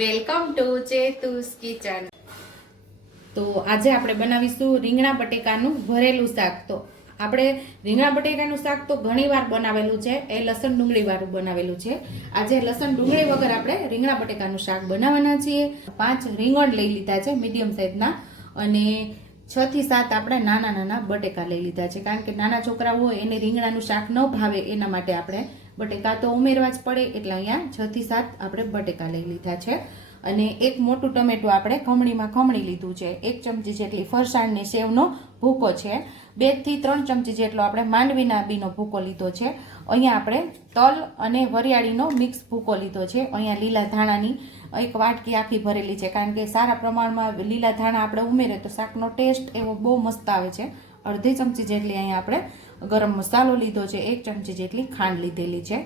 Welcome to ચેતુસ kitchen. તો આજે આપણે બનાવીશું રીંગણા બટેકાનું ભરેલું શાક। તો આપણે રીંગણા બટેકાનું શાક તો ઘણીવાર બનાવેલું છે, એ લસણ ડુંગળી વાળું બનાવેલું છે। આજે લસણ ડુંગળી વગર આપણે રીંગણા બટેકાનું શાક બનાવવાના છીએ। 5 રીંગણ લઈ લીધા છે મીડિયમ સાઈઝના, અને 6 થી 7 આપણે નાના નાના બટેકા લઈ લીધા છે, કારણ કે નાના છોકરા હોય એને રીંગણાનું શાક ન ભાવે, એના માટે આપણે બટેકા તો ઉમેરવા જ પડે, એટલે અહીંયા 6 થી 7 આપણે બટેકા લઈ લીધા છે। અને એક મોટું ટમેટું આપણે ખમણીમાં ખમણી લીધું છે। 1 ચમચી જેટલી ફરસાણ ને સેવનો ભૂકો છે। 2 થી 3 ચમચી જેટલો આપણે માંડવીના બીનો ભૂકો લીધો છે। અહીંયા આપણે તલ અને વરિયાળીનો મિક્સ ભૂકો લીધો છે। અહીંયા લીલા ધાણાની એક વાટકી આખી ભરેલી છે, કારણ કે સારા પ્રમાણમાં લીલા ધાણા આપણે ઉમેરે તો શાકનો ટેસ્ટ એવો બહુ મસ્ત આવે છે। અડધી ચમચી જેટલી અહીંયા આપણે ગરમ મસાલો લીધો છે। 1 ચમચી જેટલી ખાંડ લીધેલી છે।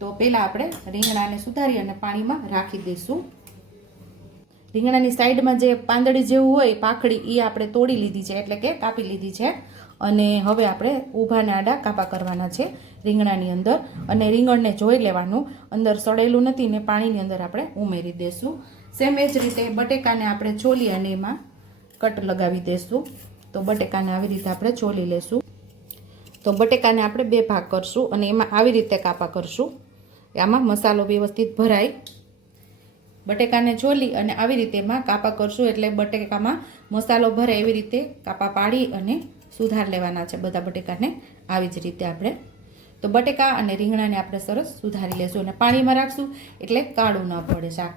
તો પહેલાં આપણે રીંગણાને સુધારી અને પાણીમાં રાખી દઈશું। રીંગણાની સાઈડમાં જે પાંદડી જેવું હોય પાખડી, એ આપણે તોડી લીધી છે, એટલે કે કાપી લીધી છે। અને હવે આપણે ઊભાને આડા કાપા કરવાના છે રીંગણાની અંદર, અને રીંગણને જોઈ લેવાનું અંદર સડેલું નથી ને પાણીની અંદર આપણે ઉમેરી દઈશું। સેમ એ જ રીતે બટેકાને આપણે છોલી અને એમાં કટ લગાવી દઈશું। તો બટેકાને આવી રીતે આપણે છોલી લેશું। તો બટેકાને આપણે 2 ભાગ કરશું અને એમાં આવી રીતે કાપા કરશું, આમાં મસાલો વ્યવસ્થિત ભરાય। બટેકાને છોલી અને આવી રીતે એમાં કાપા કરશું, એટલે બટેકામાં મસાલો ભરે એવી રીતે કાપા પાડી અને સુધાર લેવાના છે બધા બટેકાને આવી જ રીતે આપણે। તો બટેકા અને રીંગણાને આપણે સરસ સુધારી લેશું અને પાણીમાં રાખશું, એટલે કાળું ન પડે શાક।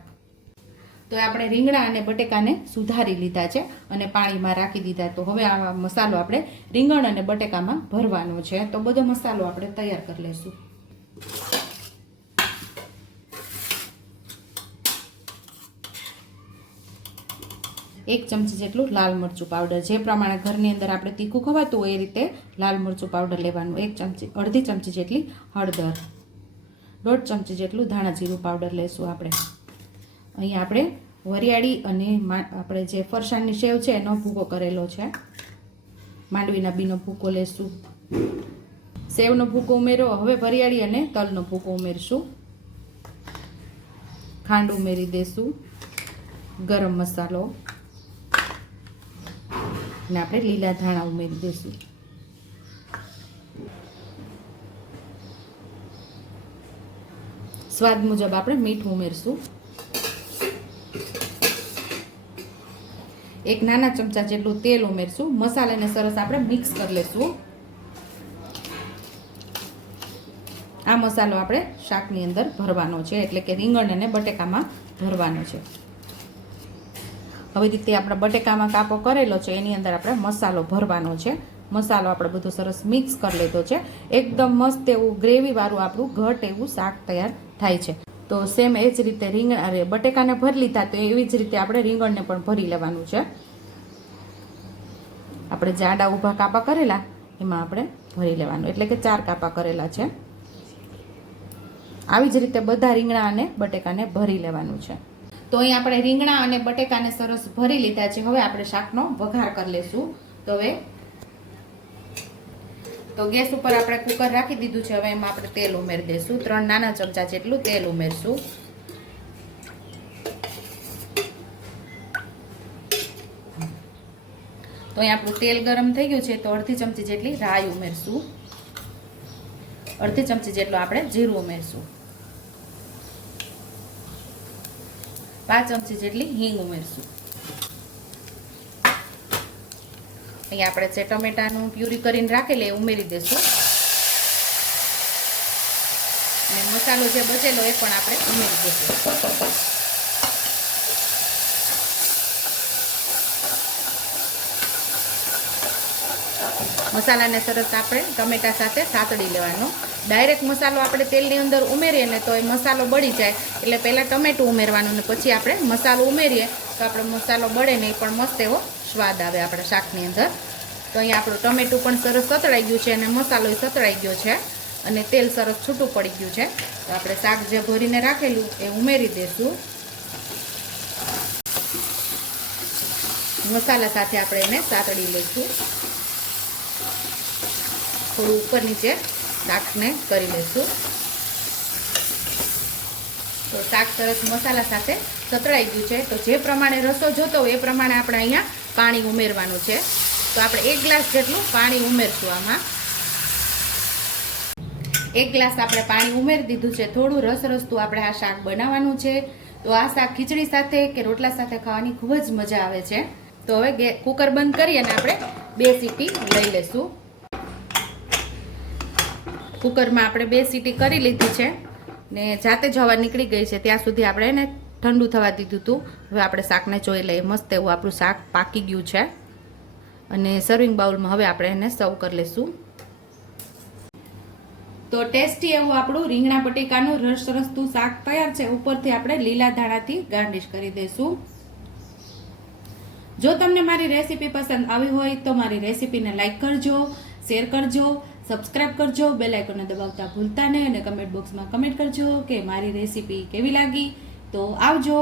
તો આપણે રીંગણા અને બટેકાને સુધારી લીધા છે અને પાણીમાં રાખી દીધા। તો હવે આ મસાલો આપણે રીંગણ અને બટેકામાં ભરવાનો છે। તો બધો મસાલો આપણે તૈયાર કરી લઈશું। એક ચમચી જેટલું લાલ મરચું પાવડર, જે પ્રમાણે ઘરની અંદર આપણે તીખું ખવાતું હોય એ રીતે લાલ મરચું પાવડર લેવાનું। 1 ચમચી, અડધી ચમચી જેટલી હળદર, 1.5 ચમચી જેટલું ધાણા જીરું પાવડર લેશું આપણે। અહીંયા આપણે વરિયાળી અને આપણે જે ફરસાણની સેવ છે એનો ભૂકો કરેલો છે, માંડવીના બીનો ભૂકો લેશું। સેવનો ભૂકો ઉમેરો। હવે વરિયાળી અને તલનો ભૂકો ઉમેરશું, ખાંડ ઉમેરી દેશું, ગરમ મસાલો ને આપણે લીલા ધાણા ઉમેરી દઈશું। સ્વાદ મુજબ આપણે મીઠું ઉમેરશું। 1 નાના ચમચા જેટલું તેલ ઉમેરશું। મસાલાને સરસ આપણે મિક્સ કરી લેશું। આ મસાલો આપણે શાકની અંદર ભરવાનો છે, એટલે કે રીંગણ અને બટેકામાં ભરવાનો છે। હવે રીતે આપણે બટેકામાં કાપો કરેલો છે એની અંદર આપણે મસાલો ભરવાનો છે। મસાલો આપણે બધું સરસ મિક્સ કરી લીધો છે। એકદમ મસ્ત એવું ગ્રેવી વાળું આપણું ઘટ એવું શાક તૈયાર થાય છે। તો સેમ એ જ રીતે રીંગણ બટેકાને ભરી લીધા, તો એવી જ રીતે આપણે રીંગણને પણ ભરી લેવાનું છે। આપણે જાડા ઊભા કાપા કરેલા એમાં આપણે ભરી લેવાનું, એટલે કે 4 કાપા કરેલા છે। આવી જ રીતે બધા રીંગણા અને બટેકાને ભરી લેવાનું છે। તો અહીં આપણે રીંગણા અને બટેકાને સરસ ભરી લીધા છે। હવે આપણે શાકનો વઘાર કરી લેશું। તો ગેસ ઉપર આપણે કુકર રાખી દીધું છે। હવે એમાં આપણે તેલ ઉમેરી દઈશું। 3 નાના ચમચા જેટલું તેલ ઉમેરશું। તો અહીં આપણું તેલ ગરમ થઈ ગયું છે, તો અડધી ચમચી જેટલી રાઈ ઉમેરશું, અડધી ચમચી જેટલું આપણે જીરું ઉમેરશું, 5 ચમચી જેટલી હિંગ ઉમેરશું। અહીંયા આપણે જે ટમેટાનું પ્યુરી કરીને રાખેલી એ ઉમેરી દઈશું, અને મસાલો જે બચેલો એ પણ આપણે ઉમેરી દઈશું। મસાલાને સરસ આપણે ટમેટા સાથે સાતળી લેવાનો। ડાયરેક્ટ મસાલો આપણે તેલની અંદર ઉમેરીએ ને તો એ મસાલો બળી જાય, એટલે પહેલાં ટમેટું ઉમેરવાનું ને પછી આપણે મસાલો ઉમેરીએ તો આપણો મસાલો બળે ને એ પણ મસ્ત એવો સ્વાદ આવે આપણા શાકની અંદર। તો અહીંયા આપણું ટમેટું પણ સરસ સતળાઈ ગયું છે અને મસાલો સતળાઈ ગયો છે અને તેલ સરસ છૂટું પડી ગયું છે। તો આપણે શાક જે ભરીને રાખેલું એ ઉમેરી દઈશું। મસાલા સાથે આપણે એને સાતળી લઈશું। થોડું ઉપર નીચે શાકને કરી લઈશું। તો શાક સરસ મસાલા સાથે સતળાઈ ગયું છે. તો જે પ્રમાણે રસો જોતો હોય એ પ્રમાણે આપણે અહીંયા પાણી ઉમેરવાનું છે. તો આપણે 1 ગ્લાસ જેટલું પાણી ઉમેરશું આમાં. 1 ગ્લાસ આપણે પાણી ઉમેરી દીધું છે. થોડું રસરસતું આપણે આ શાક બનાવવાનું છે. તો આ શાક ખીચડી સાથે કે રોટલા સાથે ખાવાની ખૂબ જ મજા આવે છે. તો હવે કુકર બંધ કરી અને આપણે 2 સીટી લઈ લેશું. કુકરમાં આપણે 2 સીટી કરી લીધી છે ને જાતે જ હવા નીકળી ગઈ છે. ત્યાં સુધી આપણે એને ઠંડુ થવા દીધું હતું. હવે આપણે શાકને જોઈ લઈએ. મસ્ત એવું આપણું શાક પાકી ગયું છે અને સર્વિંગ બાઉલમાં હવે આપણે એને સર્વ કરી લઈશું. તો ટેસ્ટી એવું આપણું રીંગણા બટેકાનું રસરસતું શાક તૈયાર છે. ઉપરથી આપણે લીલા ધાણાથી ગાર્નિશ કરી દઈશું. જો તમને મારી રેસીપી પસંદ આવી હોય તો મારી રેસીપીને લાઈક કરજો, શેર કરજો, સબસ્ક્રાઇબ કરજો, બેલ આઇકોનને દબાવતા ભૂલતા નહીં અને કમેન્ટ બોક્સમાં કમેન્ટ કરજો કે મારી રેસીપી કેવી લાગી. તો આવજો.